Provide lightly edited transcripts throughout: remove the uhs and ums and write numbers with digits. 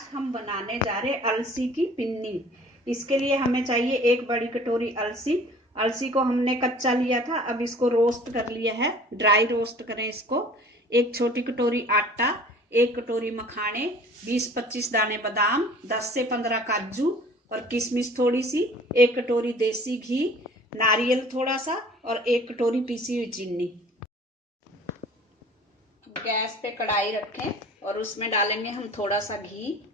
आज हम बनाने जा रहे हैं अलसी की पिन्नी। इसके लिए हमें चाहिए 1 बड़ी कटोरी अलसी। अलसी को हमने कच्चा लिया था, अब इसको रोस्ट कर लिया है, ड्राई रोस्ट करें इसको। 1 छोटी कटोरी आटा, 1 कटोरी मखाने, 20-25 दाने बादाम, 10 से 15 काजू और किशमिश थोड़ी सी, 1 कटोरी देसी घी, नारियल थोड़ा सा और 1 कटोरी पीसी हुई चीनी। गैस पे कढ़ाई रखें और उसमें डालेंगे हम थोड़ा सा घी।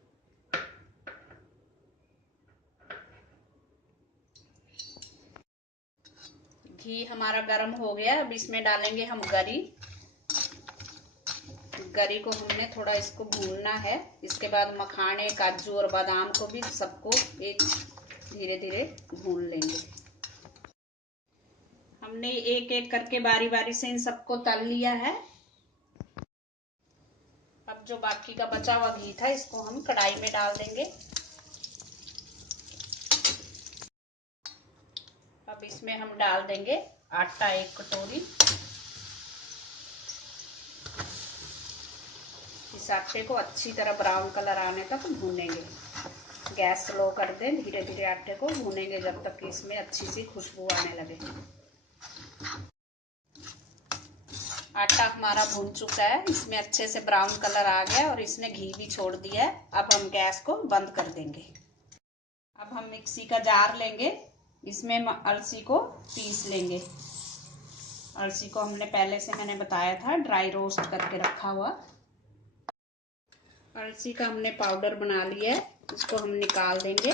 घी हमारा गर्म हो गया, अब इसमें डालेंगे हम गरी। गरी को हमने थोड़ा इसको भूनना है। इसके बाद मखाने, काजू और बादाम को भी सबको एक धीरे धीरे भून लेंगे। हमने एक एक करके बारी बारी से इन सबको तल लिया है। अब जो बाकी का बचा हुआ घी था इसको हम कढ़ाई में डाल देंगे। अब इसमें हम डाल देंगे आटा 1 कटोरी। इस आटे को अच्छी तरह ब्राउन कलर आने तक भूनेंगे। गैस स्लो कर दें, धीरे धीरे आटे को भूनेंगे जब तक कि इसमें अच्छी सी खुशबू आने लगे। आटा हमारा भून चुका है, इसमें अच्छे से ब्राउन कलर आ गया और इसने घी भी छोड़ दिया है। अब हम गैस को बंद कर देंगे। अब हम मिक्सी का जार लेंगे, इसमें अलसी को पीस लेंगे। अलसी को हमने पहले से मैंने बताया था ड्राई रोस्ट करके रखा हुआ। अलसी का हमने पाउडर बना लिया है, इसको हम निकाल देंगे।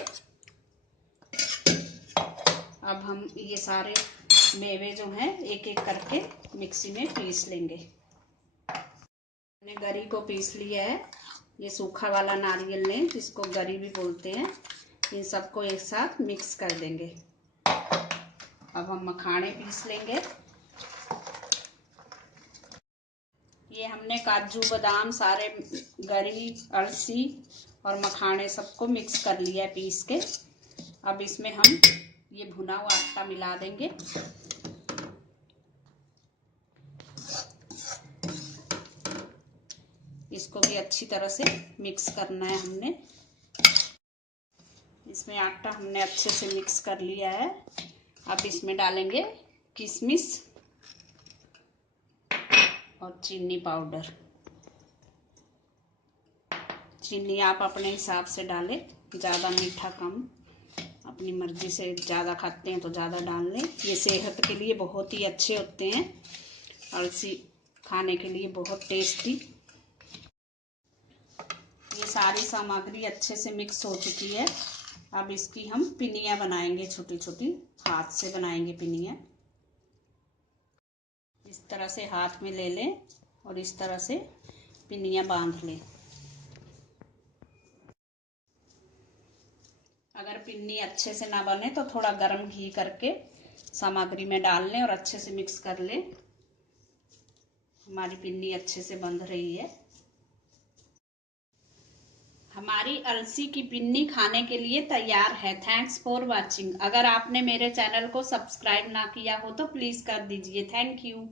अब हम ये सारे मेवे जो हैं एक एक करके मिक्सी में पीस लेंगे। मैंने गरी को पीस लिया है, ये सूखा वाला नारियल लें जिसको गरी भी बोलते हैं। इन सबको एक साथ मिक्स कर देंगे। अब हम मखाने पीस लेंगे। ये हमने काजू बादाम सारे, गरी, अलसी और मखाने सबको मिक्स कर लिया है पीस के। अब इसमें हम ये भुना हुआ आटा मिला देंगे। इसको भी अच्छी तरह से मिक्स करना है हमने। इसमें आटा हमने अच्छे से मिक्स कर लिया है। अब इसमें डालेंगे किशमिश और चीनी पाउडर। चीनी आप अपने हिसाब से डालें, ज़्यादा मीठा कम, अपनी मर्जी से ज़्यादा खाते हैं तो ज़्यादा डाल लें। ये सेहत के लिए बहुत ही अच्छे होते हैं, अलसी खाने के लिए बहुत टेस्टी। ये सारी सामग्री अच्छे से मिक्स हो चुकी है। अब इसकी हम पिनियाँ बनाएंगे, छोटी छोटी हाथ से बनाएंगे पिनियाँ। इस तरह से हाथ में ले लें और इस तरह से पिनियाँ बांध लें। अगर पिन्नी अच्छे से ना बने तो थोड़ा गर्म घी करके सामग्री में डाल लें और अच्छे से मिक्स कर लें। हमारी पिन्नी अच्छे से बंध रही है। हमारी अलसी की पिन्नी खाने के लिए तैयार है। Thanks for watching. अगर आपने मेरे चैनल को सब्सक्राइब ना किया हो तो प्लीज कर दीजिए। Thank you.